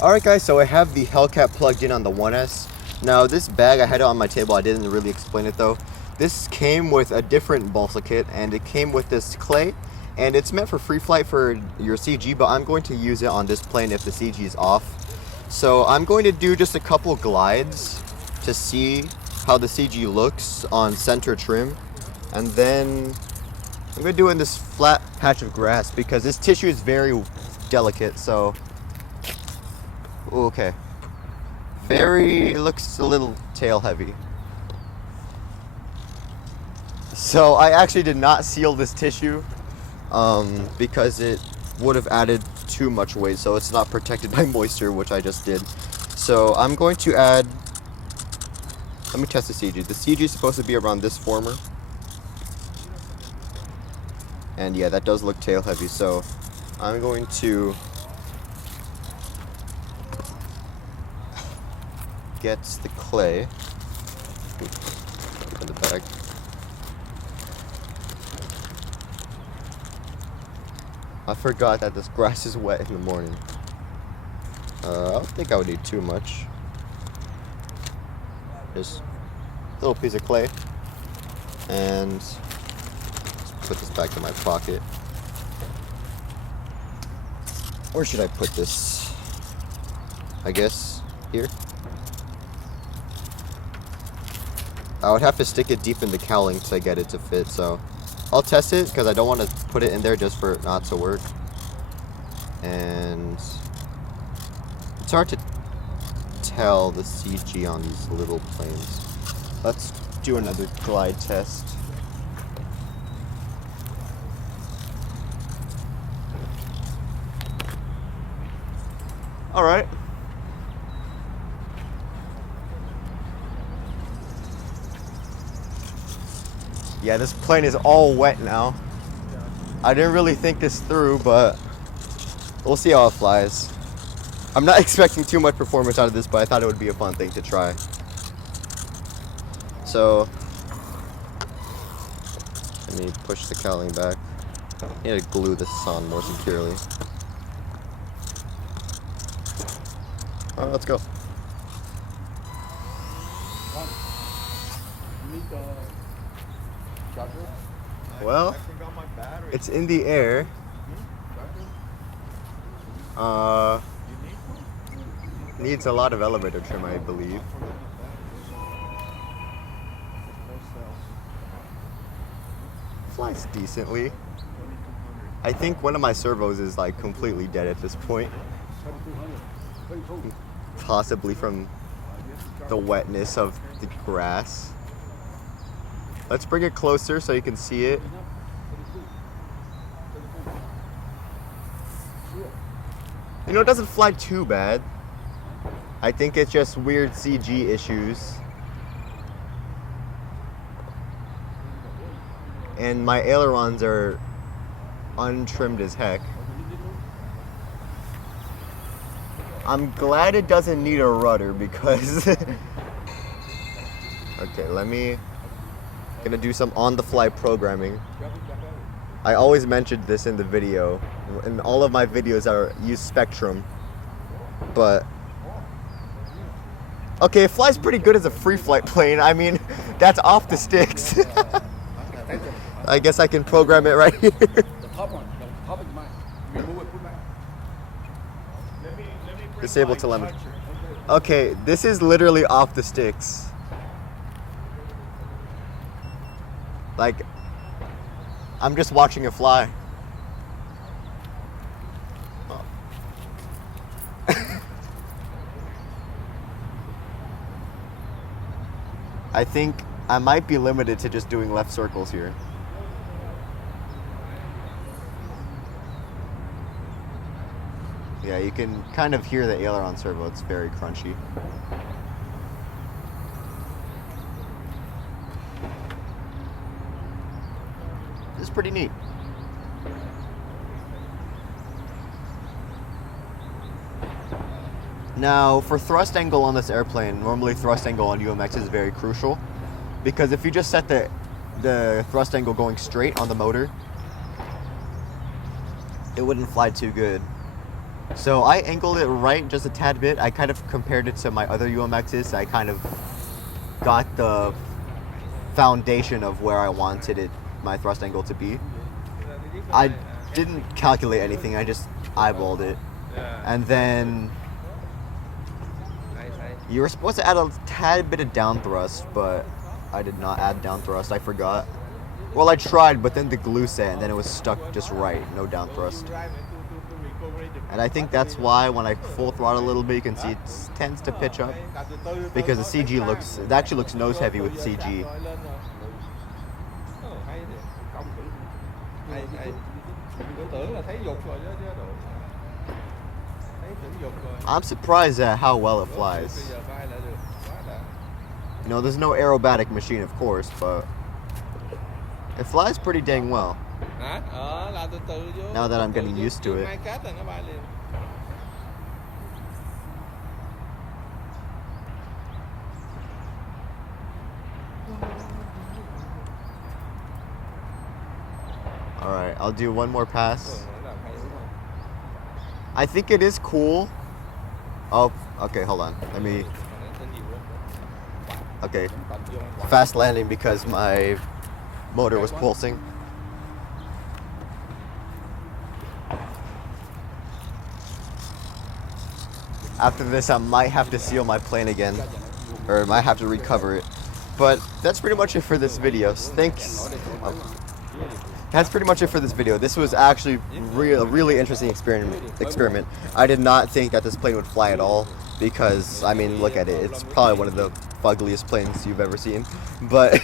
Alright guys, so I have the Hellcat plugged in on the 1S. Now this bag, I had it on my table, I didn't really explain it though. This came with a different balsa kit, and it came with this clay, and it's meant for free flight for your CG, but I'm going to use it on this plane if the CG is off. So I'm going to do just a couple glides to see how the CG looks on center trim, and then I'm going to do it in this flat patch of grass because this tissue is very delicate, so okay. It looks a little tail heavy. So I actually did not seal this tissue because it would have added too much weight, so it's not protected by moisture, which I just did. So I'm going to add, let me test the CG. The CG is supposed to be around this former. And yeah, that does look tail heavy, so I'm going to get the clay in the bag. I forgot that this grass is wet in the morning. I don't think I would need too much. Just a little piece of clay. And let's put this back in my pocket. Where should I put this? I guess here. I would have to stick it deep in the cowling to get it to fit, so I'll test it because I don't want to put it in there just for it not to work. And it's hard to tell the CG on these little planes. Let's do another glide test. All right. Yeah, this plane is all wet now. I didn't really think this through, but we'll see how it flies. I'm not expecting too much performance out of this, but I thought it would be a fun thing to try. So, let me push the cowling back. I need to glue this on more securely. All right, let's go. Well, it's in the air. Needs a lot of elevator trim, I believe. Flies decently. I think one of my servos is like completely dead at this point. Possibly from the wetness of the grass. Let's bring it closer so you can see it. You know, it doesn't fly too bad. I think it's just weird CG issues. And my ailerons are untrimmed as heck. I'm glad it doesn't need a rudder because okay, gonna do some on-the-fly programming. I always mentioned this in the video. In all of my videos use Spectrum, but okay, it flies pretty good as a free flight plane. I mean, that's off the sticks. I guess I can program it right here. The top one. The top is mine. Remove it, put mine. Let me Disable telemetry. Okay, this is literally off the sticks. Like, I'm just watching it fly. Oh. I think I might be limited to just doing left circles here. Yeah, you can kind of hear the aileron servo. It's very crunchy. This is pretty neat. Now, for thrust angle on this airplane, normally thrust angle on UMX is very crucial, because if you just set the thrust angle going straight on the motor, it wouldn't fly too good. So I angled it right just a tad bit. I kind of compared it to my other UMXs. I kind of got the foundation of where I wanted it, my thrust angle to be. I didn't calculate anything. I just eyeballed it. And then you were supposed to add a tad bit of down thrust, but I did not add down thrust. I forgot. Well, I tried, but then the glue set, and then it was stuck just right. No down thrust. And I think that's why when I full throttle a little bit, you can see it tends to pitch up because the CG looks, it actually looks nose heavy with CG. I'm surprised at how well it flies. You know, there's no aerobatic machine, of course, but it flies pretty dang well. Now that I'm getting used to it. Alright, I'll do one more pass. I think it is cool. Oh, okay, hold on. Let me... Okay. Fast landing because my motor was pulsing. After this, I might have to seal my plane again, or I might have to recover it. But that's pretty much it for this video. Thanks. That's pretty much it for this video. This was actually a really interesting experiment. I did not think that this plane would fly at all because, I mean, look at it. It's probably one of the ugliest planes you've ever seen. But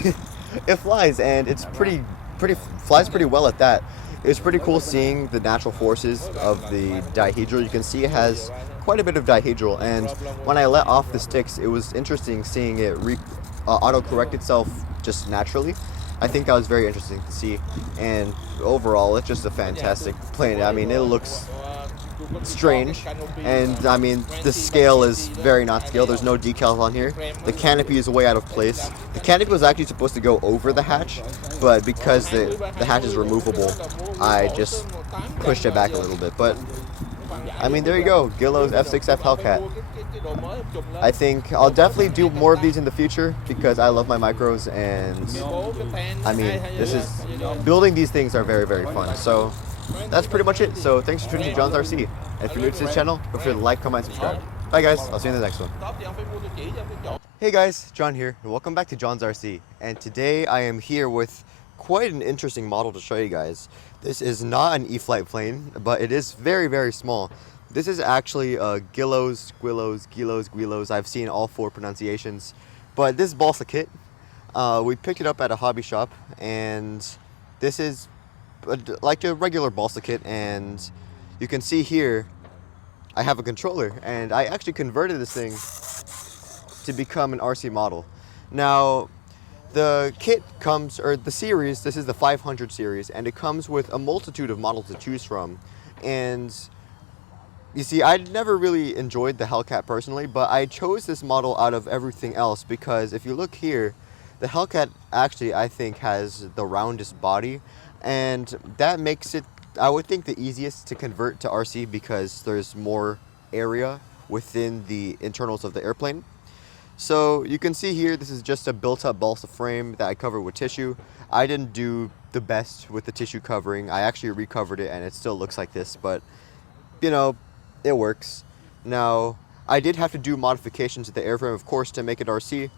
it flies, and it's flies pretty well at that. It was pretty cool seeing the natural forces of the dihedral. You can see it has quite a bit of dihedral, and when I let off the sticks, it was interesting seeing it auto-correct itself just naturally. I think that was very interesting to see, and overall, it's just a fantastic plane. I mean, it looks strange, and I mean, the scale is very not scale. There's no decals on here. The canopy is way out of place. The canopy was actually supposed to go over the hatch, but because the hatch is removable, I just pushed it back a little bit. But I mean, there you go, Guillow'S F6F Hellcat. I think I'll definitely do more of these in the future because I love my micros, and I mean, building these things are very, very fun. So that's pretty much it. So thanks for tuning in to John's RC. And if you're new to this channel, don't forget to like, comment, and subscribe. Bye guys, I'll see you in the next one. Hey guys, John here, and welcome back to John's RC. And today I am here with quite an interesting model to show you guys. This is not an E-flite plane, but it is very, very small. This is actually a Guillow'S. I've seen all four pronunciations. But this balsa kit, we picked it up at a hobby shop, and this is like a regular balsa kit, and you can see here I have a controller, and I actually converted this thing to become an RC model. Now, the kit comes, or the series, this is the 500 series, and it comes with a multitude of models to choose from. And you see, I never really enjoyed the Hellcat personally, but I chose this model out of everything else because if you look here, the Hellcat actually, I think, has the roundest body, and that makes it, I would think, the easiest to convert to RC because there's more area within the internals of the airplane. So you can see here, this is just a built-up balsa frame that I covered with tissue. I didn't do the best with the tissue covering. I actually recovered it, and it still looks like this, but you know, it works. Now, I did have to do modifications to the airframe, of course, to make it RC.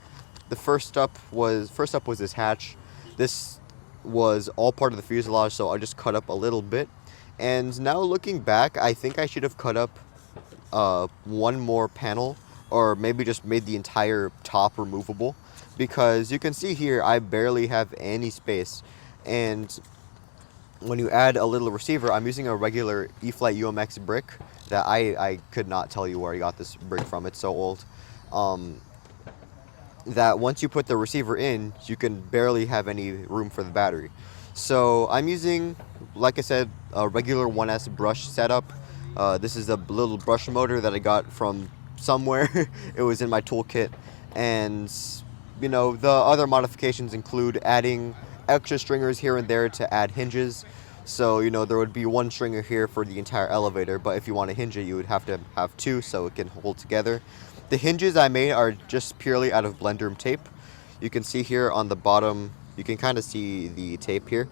The first up was this hatch. This was all part of the fuselage, so I just cut up a little bit. And now looking back, I think I should have cut up one more panel, or maybe just made the entire top removable, because you can see here I barely have any space. And when you add a little receiver, I'm using a regular E-flite UMX brick that I could not tell you where I got this brick from. It's so old. That once you put the receiver in, you can barely have any room for the battery. So I'm using, like I said, a regular 1S brush setup. This is a little brush motor that I got from somewhere. It was in my toolkit. And you know, the other modifications include adding extra stringers here and there to add hinges. So, you know, there would be one stringer here for the entire elevator, but if you want to hinge it, you would have to have two so it can hold together. The hinges I made are just purely out of blend room tape. You can see here on the bottom, you can kind of see the tape here,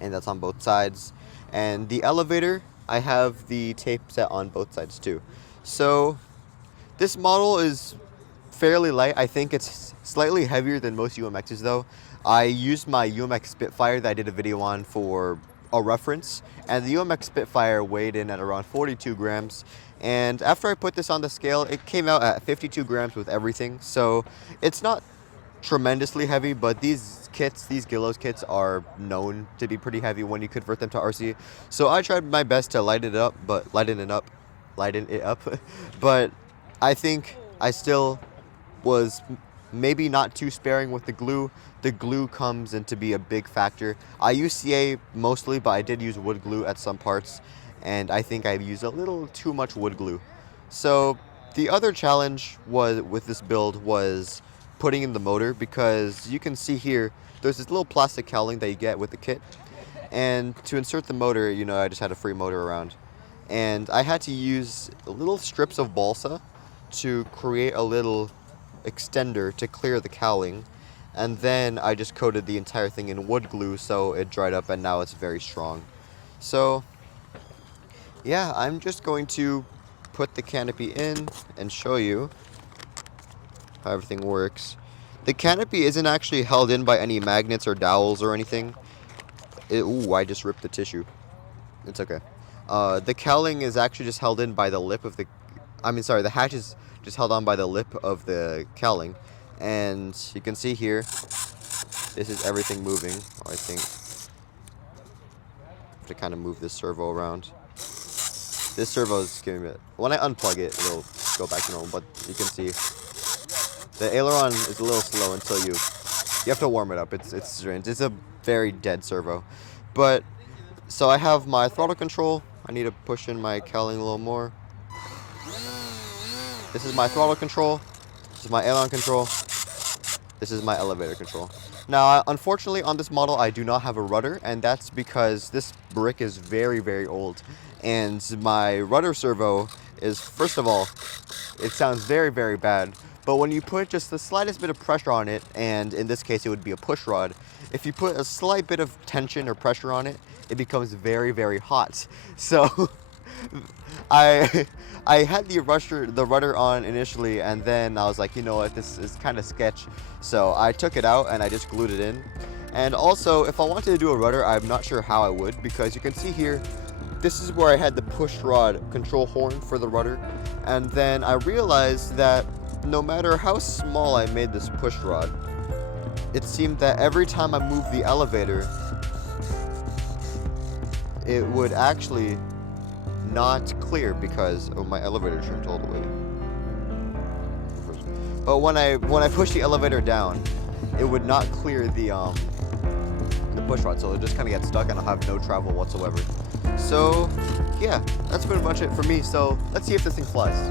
and that's on both sides. And the elevator, I have the tape set on both sides too. So this model is fairly light. I think it's slightly heavier than most UMXs though. I used my UMX Spitfire that I did a video on for a reference, and the UMX Spitfire weighed in at around 42 grams. And after I put this on the scale, it came out at 52 grams with everything. So it's not tremendously heavy, but these kits, these Guillow'S kits, are known to be pretty heavy when you convert them to RC. So I tried my best to lighten it up, but I think I still was maybe not too sparing with the glue. The glue comes in to be a big factor. I use CA mostly, but I did use wood glue at some parts, and I think I used a little too much wood glue. So the other challenge was with this build was putting in the motor, because you can see here there's this little plastic cowling that you get with the kit, and to insert the motor, you know, I just had a free motor around, and I had to use little strips of balsa to create a little extender to clear the cowling, and then I just coated the entire thing in wood glue so it dried up, and now it's very strong. So yeah, I'm just going to put the canopy in and show you how everything works. The canopy isn't actually held in by any magnets or dowels or anything. Ooh, I just ripped the tissue. It's okay. The cowling is actually just held in by the lip of the... the hatch is just held on by the lip of the cowling. And you can see here, this is everything moving. I think I have to kind of move this servo around. This servo is giving me... When I unplug it, it'll go back to normal, but you can see the aileron is a little slow until you have to warm it up. It's strange. It's a very dead servo. But so I have my throttle control. I need to push in my cowling a little more. This is my throttle control. This is my aileron control. This is my elevator control. Now, unfortunately, on this model, I do not have a rudder, and that's because this brick is very, very old. And my rudder servo is, first of all, it sounds very, very bad. But when you put just the slightest bit of pressure on it, and in this case it would be a push rod, if you put a slight bit of tension or pressure on it, it becomes very, very hot. So I had the rudder on initially, and then I was like, you know what, this is kind of sketch. So I took it out and I just glued it in. And also, if I wanted to do a rudder, I'm not sure how I would, because you can see here, this is where I had the push rod control horn for the rudder. And then I realized that no matter how small I made this push rod, it seemed that every time I moved the elevator, it would actually not clear because my elevator trimmed all the way. But when I push the elevator down, it would not clear the push rod, so it just kind of gets stuck and I'll have no travel whatsoever. So yeah, that's pretty much it for me. So let's see if this thing flies.